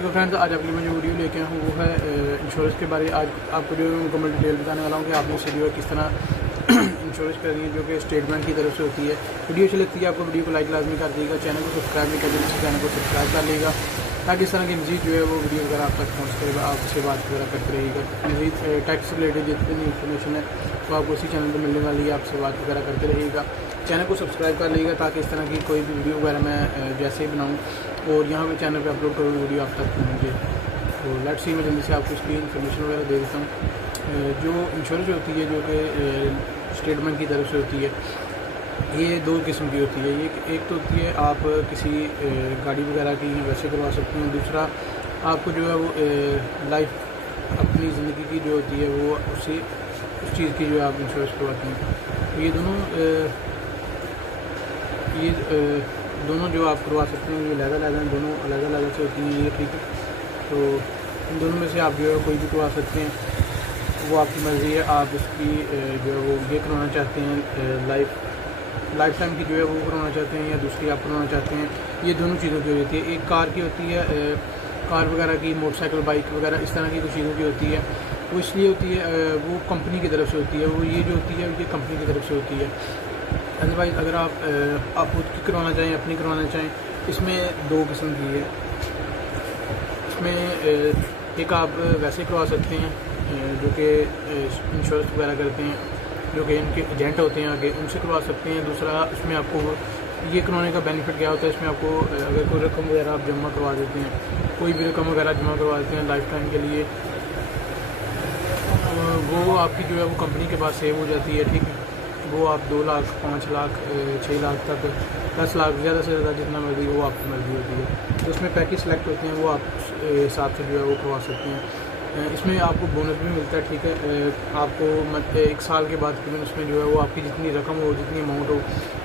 तो फ्रेंड्स, आज आपके लिए मैं जो वीडियो लेके आया हूँ वो है इंश्योरेंस के बारे। आज आपको जो मुकम्मल डिटेल बताने वाला हूँ कि आपने इसे जो है किस तरह इंश्योरेंस करनी है, जो कि स्टेट बैंक की तरफ से होती है। वीडियो अच्छी लगती है आपको, वीडियो को लाइक लाजमी कर दीजिएगा, चैनल को सब्सक्राइब नहीं कर दीजिए, चैनल को सब्सक्राइब कर लीजिएगा ताकि इस तरह की मजीद जो है वो वीडियो वगैरह आप तक पहुँच करेगा, आप उससे बात वगैरह करते रहिएगा। मजीद टैक्स रिलेटेड जितनी भी इंफॉर्मेशन है तो आपको उसी चैनल पर मिलने वाली है, आपसे बात वगैरह करते रहिएगा। चैनल को सब्सक्राइब कर लीजिएगा ताकि इस तरह की कोई भी वीडियो वगैरह मैं जैसे ही बनाऊँ और यहाँ पे चैनल पे अपलोड करूँ वीडियो आप तक पहुँचे। तो लेट्स सी, मैं जल्दी से आपको इसकी इन्फॉर्मेशन वगैरह दे देता हूँ। जो इंश्योरेंस होती है जो कि स्टेट बैंक की तरफ से होती है, ये दो किस्म की होती है। ये एक तो होती है आप किसी गाड़ी वगैरह की वैसे करवा सकते हैं, दूसरा आपको जो है वो लाइफ अपनी ज़िंदगी की जो होती है वो उस चीज़ की जो है आप इंश्योरेंस करवाते हैं। तो ये दोनों जो आप करवा सकते हैं ये अलग अलग हैं, दोनों अलग अलग से होती हैं ये, ठीक है। तो इन दोनों में से आप जो है कोई भी करवा सकते हैं, वो आपकी मर्ज़ी है। आप इसकी जो है वो ये करवाना चाहते हैं लाइफ टाइम की जो है वो करवाना चाहते हैं या दूसरी आप करवाना चाहते हैं, ये दोनों चीज़ों की होती है। एक कार की होती है, कार वगैरह की, मोटरसाइकिल, बाइक वगैरह इस तरह की कुछ चीज़ों की होती है। वो इसलिए होती है, वो कंपनी की तरफ से होती है, वो ये जो होती है ये कंपनी की तरफ से होती है। अदरवाइज़ अगर आप खुद की करवाना चाहें, अपनी करवाना चाहें, इसमें दो किस्म की है। इसमें एक आप वैसे करवा सकते हैं जो कि इंश्योरेंस वगैरह करते हैं, जो कि इनके एजेंट होते हैं आगे, उनसे करवा सकते हैं। दूसरा इसमें आपको ये करवाने का बेनिफिट क्या होता है, इसमें आपको अगर कोई रकम वगैरह आप जमा करवा देते हैं, कोई भी रकम वगैरह जमा करवा देते हैं लाइफ टाइम के लिए, वो आपकी जो है वो कंपनी के पास सेव हो जाती है, ठीक है। वो आप 2 लाख, 5 लाख, 6 लाख तक, 10 लाख, ज़्यादा से ज़्यादा जितना मर्जी वो आपकी मर्ज़ी होती है। तो उसमें पैकेज सेलेक्ट होते हैं, वो आप हिसाब से जो है वो करवा सकते हैं। इसमें आपको बोनस भी मिलता है, ठीक है। आपको 1 साल के बाद तकरीबन उसमें जो है वो आपकी जितनी रकम हो, जितनी अमाउंट हो,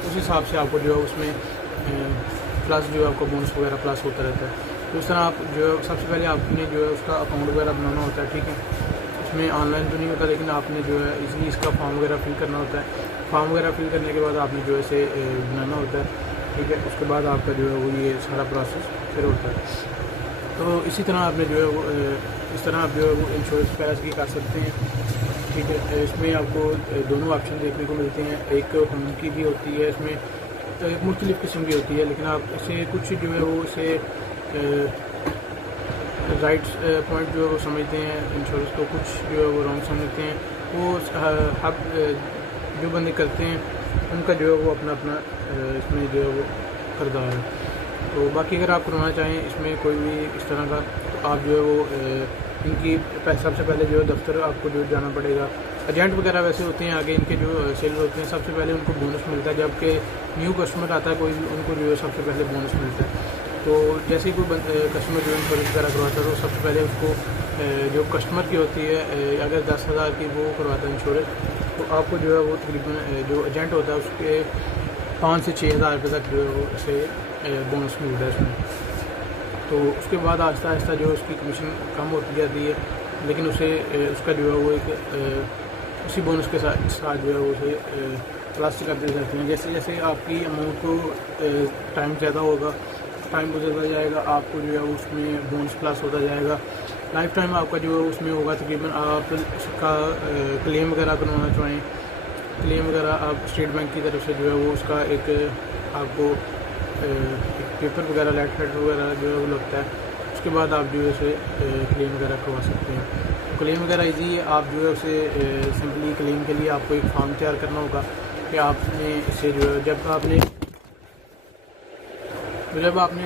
उस हिसाब से आपको जो है उसमें प्लस जो है आपका बोनस वगैरह प्लस होता रहता है। तो इस तरह आप जो है सबसे पहले आपने जो है उसका अकाउंट वगैरह बनाना होता है, ठीक है। इसमें ऑनलाइन तो नहीं होता, लेकिन आपने जो है इजीली इसका फॉर्म वगैरह फिल करना होता है। फॉर्म वगैरह फिल करने के बाद आपने जो है इसे बनाना होता है, ठीक है। उसके बाद आपका जो है वो ये सारा प्रोसेस फिर होता है। तो इसी तरह आपने जो है वो इस तरह आप जो है वो इंश्योरेंस वगैरह की कर सकते हैं, ठीक है। इसमें आपको दोनों ऑप्शन देखने को मिलते हैं, एक होम की भी होती है, इसमें मुख्तलिफ़ किस्म की होती है, लेकिन आप इसे कुछ जो है वो इसे राइट्स पॉइंट जो है वो समझते हैं इंश्योरेंस को, कुछ जो है वो रॉन्ग समझते हैं। वो जो बंदे करते हैं उनका जो है वो अपना अपना इसमें जो है वो किरदार है। तो बाकी अगर आप करवाना चाहें इसमें कोई भी इस तरह का, तो आप जो है वो इनकी सबसे पहले जो है दफ्तर आपको जो जाना पड़ेगा। एजेंट वगैरह वैसे होते हैं आगे, इनके जो सेलर होते हैं सबसे पहले उनको बोनस मिलता है, जबकि न्यू कस्टमर आता है कोई भी, उनको जो है सबसे पहले बोनस मिलता है। तो जैसे ही कोई कस्टमर जो इंश्योरेंस वगैरह करवाता है तो सबसे पहले उसको जो कस्टमर की होती है, अगर 10,000 की वो करवाता है इंश्योरेंस, तो आपको जो है वो तकरीबन जो एजेंट होता है उसके 5 से 6,000 रुपये तक जो है वो उसे बोनस मिलता है उसमें। तो उसके बाद आहिस्ता आहिस्ता जो उसकी कमीशन कम होती जाती है, लेकिन उसका जो है वो एक उसी बोनस के साथ जो है वो उसे प्लस करते जाते हैं। जैसे जैसे आपकी अमाउंट को टाइम ज़्यादा होगा, टाइम गुजरता जाएगा, आपको जो है उसमें बोनस प्लस होता जाएगा। लाइफ टाइम आपका जो है उसमें होगा तकरीबन, आप उसका क्लेम वगैरह करवाना चाहें, क्लेम वगैरह आप स्टेट बैंक की तरफ से जो है वो उसका एक आपको एक पेपर वगैरह, लेटर वगैरह जो है वो लगता है। उसके बाद आप जो है उसे क्लेम वगैरह करवा सकते हैं। तो क्लेम वगैरह ईजी है, आप जो है उसे सिंपली क्लेम के लिए आपको एक फॉर्म तैयार करना होगा कि आपने इसे जो है जब आपने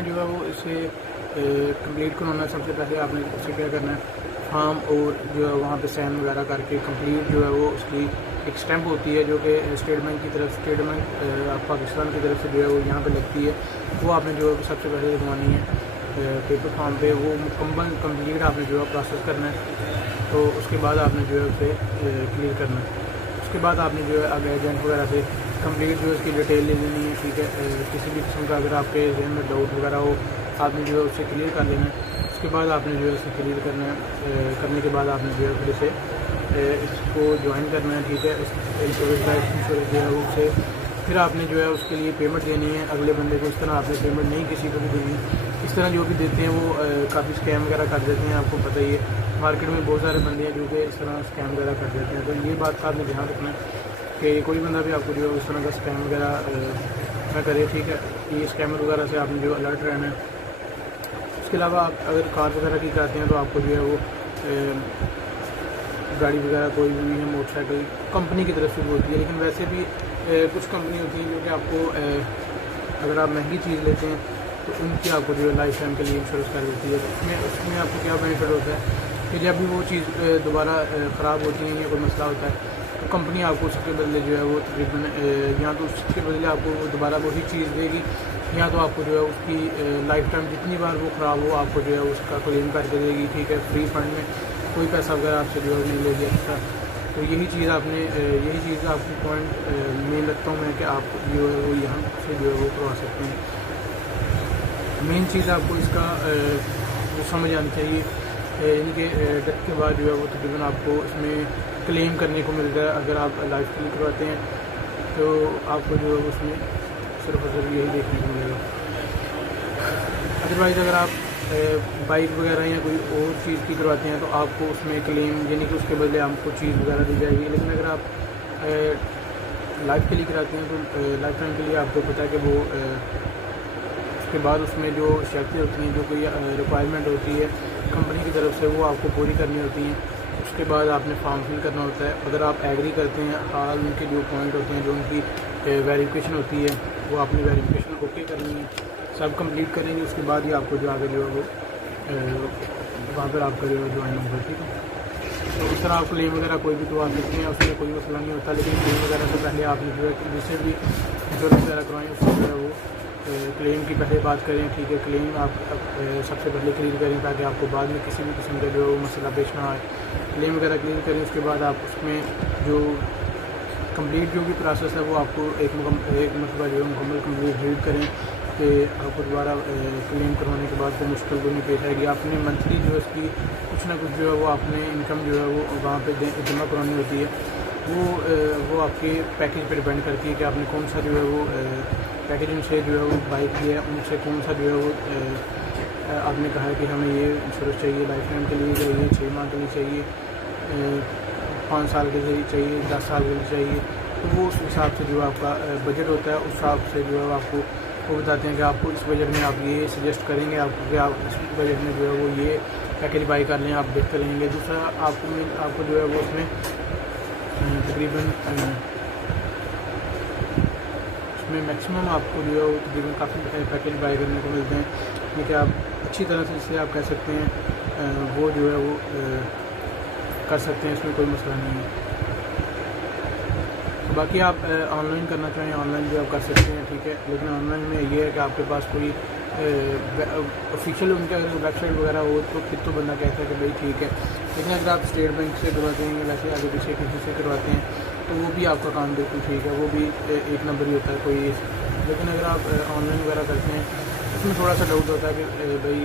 जो है वो इसे कंप्लीट करवाना है, सबसे पहले आपने उसे क्या करना है, फॉर्म और जो है वहाँ पे साइन वगैरह करके कंप्लीट जो है वो उसकी एक स्टैंप होती है जो कि स्टेट बैंक की तरफ, स्टेट बैंक पाकिस्तान की तरफ से जो है वो यहाँ पे लगती है, वो आपने जो है सबसे पहले लगवानी है पेपर फॉर्म पे। वो मुकम्मल कंप्लीट आपने जो है प्रोसेस करना है, तो उसके बाद आपने जो है उसे क्लियर करना है। उसके बाद आपने जो है अब एजेंट वगैरह से कंप्लीट जो है उसकी डिटेल ले लेनी है, ठीक है। किसी भी किस्म का अगर आपके जहन में डाउट वगैरह हो, आपने जो है उससे क्लियर कर लेना है। उसके बाद आपने जो है इसे क्लियर करना है, करने के बाद आपने जो है फिर इसे इसको ज्वाइन करना है, ठीक है। इंश्योरेंस, लाइफ इंश्योरेंस जो है उसे फिर आपने जो है उसके लिए पेमेंट देनी है अगले बंदे को। इस तरह आपने पेमेंट नहीं किसी को भी देनी, इस तरह जो भी देते हैं वो काफ़ी स्कैम वगैरह कर देते हैं। आपको पता ही है मार्केट में बहुत सारे बंदे हैं जो कि इस तरह स्कैम वगैरह कर देते हैं। तो ये बात का आपने ध्यान रखना है कि कोई बंदा भी आपको जो है उस तरह का स्कैम वगैरह ना करे, ठीक है। ये स्कैमर वगैरह से आपने जो अलर्ट रहना है। उसके अलावा आप अगर कार वगैरह की कराते हैं तो आपको जो है वो गाड़ी वगैरह कोई भी है, मोटरसाइकिल कंपनी की तरफ से भी होती है। लेकिन वैसे भी कुछ कंपनी होती हैं जो कि आपको अगर आप महंगी चीज़ लेते हैं तो उनकी आपको जो है लाइफ टाइम के लिए इंश्योरेंस कर देती है। तो उसमें आपको क्या बेनिफिट होता है कि जब भी वो चीज़ दोबारा ख़राब होती है या कोई मसला होता है तो कंपनी आपको उसके बदले जो है वो तकरीबन या तो उसके बदले आपको दोबारा वही चीज़ देगी, या तो आपको जो है उसकी लाइफ टाइम जितनी बार वो ख़राब हो आपको जो है उसका क्लेम करके देगी, ठीक है। फ्री फंड में कोई पैसा वगैरह आपसे जो है नहीं लेगी एक्स्ट्रा। तो यही चीज़ आपकी पॉइंट मेन लगता हूँ मैं कि आप जो है वो यहाँ से जो है वो करवा सकते हैं। मेन चीज़ आपको इसका वो समझ आनी चाहिए, इनके डेथ के बाद जो है वो तकरीबन आपको इसमें क्लेम करने को मिलता है। अगर आप लाइफ के लिए करवाते हैं तो आपको जो है उसमें सिर्फ और सिर्फ यही देखने को मिलेगा। अदरवाइज़ अगर आप बाइक वगैरह या कोई और चीज़ की करवाते हैं तो आपको उसमें क्लेम यानी कि उसके बदले आपको चीज़ वगैरह दी जाएगी। लेकिन अगर आप लाइफ के लिए कराते हैं तो लाइफ टाइम के लिए आपको पता है कि वो उसके बाद उसमें जो शर्तें होती हैं, जो कोई रिक्वायरमेंट होती है कंपनी की तरफ से, वो आपको पूरी करनी होती हैं। उसके बाद आपने फॉर्म फिल करना होता है। अगर आप एग्री करते हैं, हाल उनके जो पॉइंट होते हैं, जो उनकी वेरिफिकेशन होती है, वो अपनी वेरिफिकेशन ओके करनी है, सब कंप्लीट करेंगे। उसके बाद ही आपको जो आगे जो है वो वहाँ पर आपका जो है ज्वाइन होगा, ठीक है। तो इस तरह आप क्लेम वगैरह कोई भी करवा सकते हैं, उसमें कोई मसला नहीं होता। लेकिन क्लेम वगैरह से पहले आपने जो है जिससे भी इंश्योरेंस वगैरह करवाएँ उससे जो है वो क्लेम की पहले बात करें, ठीक है। क्लेम आप सबसे पहले क्लियर करें ताकि आपको बाद में किसी भी किस्म का जो है वो मसला पेश ना आए। क्लेम वगैरह क्लियर करें, उसके बाद आप उसमें जो कंप्लीट जो भी प्रोसेस है वो आपको एक मरतबा जो है मुकम्मल कंप्लीट रीड करें कि आपको दोबारा क्लेम करवाने के बाद कोई मुश्किल को नहीं पेश आएगी। आपने मंथली जो है उसकी कुछ ना कुछ जो है वो आपने इनकम जो है वो वहाँ पे जमा करवानी होती है। वो आपके पैकेज पे डिपेंड करती है कि आपने कौन सा जो है वो पैकेज उनसे जो है वो बाई किया है, उनसे कौन सा जो है वो आपने कहा है कि हमें ये इंश्योरेंस चाहिए, लाइफ टाइम के लिए चाहिए, 6 माह के लिए चाहिए, 5 साल के लिए चाहिए, 10 साल के लिए चाहिए। तो वो उस हिसाब से जो आपका बजट होता है उस हिसाब से जो है आपको वो बताते हैं कि आपको इस बजट में आप ये सजेस्ट करेंगे आपको कि आप इस बजट में जो है वो ये पैकेज बाई कर लें, आप बेहतर रहेंगे। दूसरा आपको जो है वो उसमें तकरीबन उसमें मैक्सिमम आपको जो है वो तकरीबन काफ़ी पैकेज बाई करने को मिलते हैं, क्योंकि आप अच्छी तरह से इससे आप कह सकते हैं वो जो है वो कर सकते हैं, इसमें कोई मसला नहीं है। बाकी आप ऑनलाइन करना चाहें ऑनलाइन भी आप कर सकते हैं, ठीक है। लेकिन ऑनलाइन में ये है कि आपके पास कोई ऑफिशियल उनका वेबसाइट वगैरह हो तो फिर तो बंदा कहता है कि भाई ठीक है। लेकिन अगर आप स्टेट बैंक से करवाते हैं या वैसे आगे पीछे किसी से करवाते हैं तो वो भी आपका काम बिल्कुल ठीक है, वो भी एक नंबर ही होता है कोई। लेकिन अगर आप ऑनलाइन वगैरह करते हैं उसमें थोड़ा सा डाउट होता है कि भाई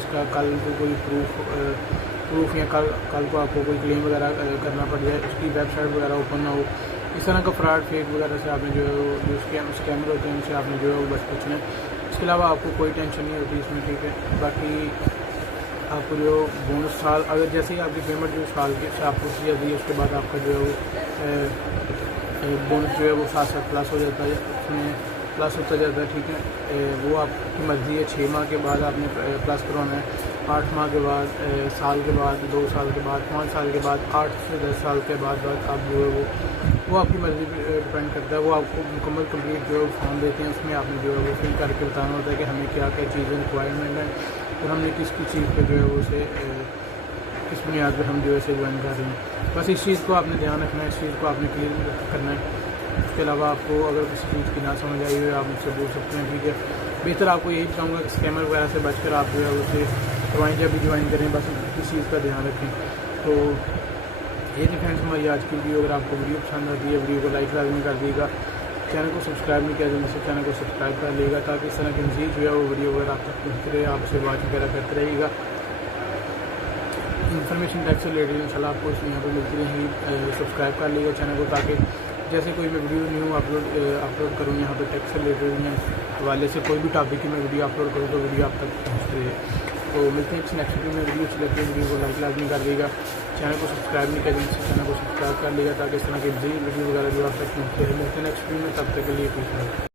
इसका कल को कोई प्रूफ या कल को आपको कोई क्लेम वगैरह करना पड़ जाए, उसकी वेबसाइट वगैरह ओपन ना हो। इस तरह का फ्रॉड फेक वगैरह से आपने जो है जो स्कैमर होते हैं उनसे आपने जो है वो बस बचना है। इसके अलावा आपको कोई टेंशन नहीं होती इसमें, ठीक है। बाकी आपको जो बोनस साल अगर जैसे ही आपकी पेमेंट जो साल के से आपको दी जाती है उसके बाद आपका जो है वो बोनस जो है वो 7 प्लस हो जाता है, उसमें प्लस होता जाता है, ठीक है। वो आपकी मर्ज़ी है, 6 माह के बाद आपने प्लस करवाना है, 8 माह के बाद, साल के बाद, 2 साल के बाद, 5 साल के बाद, 8 से 10 साल के बाद आप जो है वो आपकी मर्ज़ी पर डिपेंड करता है। वो आपको मुकम्मल कंप्लीट जो है फॉर्म देते हैं, उसमें आपने जो है वो फिल करके बताना होता है कि हमें क्या क्या चीज़ें रिक्वायरमेंट है और हमने किस चीज़ पर जो है वो उसे किस बुनियाद पर हम जो है इसे ज्वाइन कर रहे हैं। बस इस चीज़ को आपने ध्यान रखना है, इस चीज़ को आपने क्लियर करना है। उसके अलावा आपको अगर किसी चीज़ की ना समझ आई हो आप मुझसे पूछ सकते हैं, ठीक है। बेहतर आपको यही चाहूँगा कि स्कैमर वगैरह से बचकर आप जो है उसे करवाएँ, जब भी ज्वाइन करें बस इस चीज़ का ध्यान रखें। तो ये थी फ्रेंड्स हमारी आज की वीडियो। अगर आपको वीडियो पसंद आती है वीडियो को लाइक लाजमी कर दीजिएगा, चैनल को सब्सक्राइब नहीं किया जल्दी से चैनल को सब्सक्राइब कर लीजिएगा ताकि इस तरह की मज़ीद जो है वो वीडियो वगैरह आप तक पहुँचते रहे, आपसे बात वगैरह करते रहिएगा। इन्फॉर्मेशन टैक्स से रिलेटेड इंशाल्लाह आपको यहाँ पर मिलती रहेंगी। सब्सक्राइब कर लीजिएगा चैनल को ताकि जैसे कोई मैं वीडियो न्यू अपलोड करूँ यहाँ पर टेक्स से रिलेटेड हवाले से कोई भी टॉपिक की मैं वीडियो अपलोड करूँ तो वीडियो आप तक पहुँचती है। तो मिलते हैं इस नेक्स्ट वीडियो में। वीडियो अच्छी लगती है वीडियो को लाइक लाजमी कर देगा, चैनल को सब्सक्राइब नहीं करेंगे चैनल को सब्सक्राइब कर लेगा ताकि इस तरह की वीडियो वगैरह जो आप तक पहुँचते हैं। मिलते हैं नेक्स्ट वीडियो में, तब तक के लिए पीस।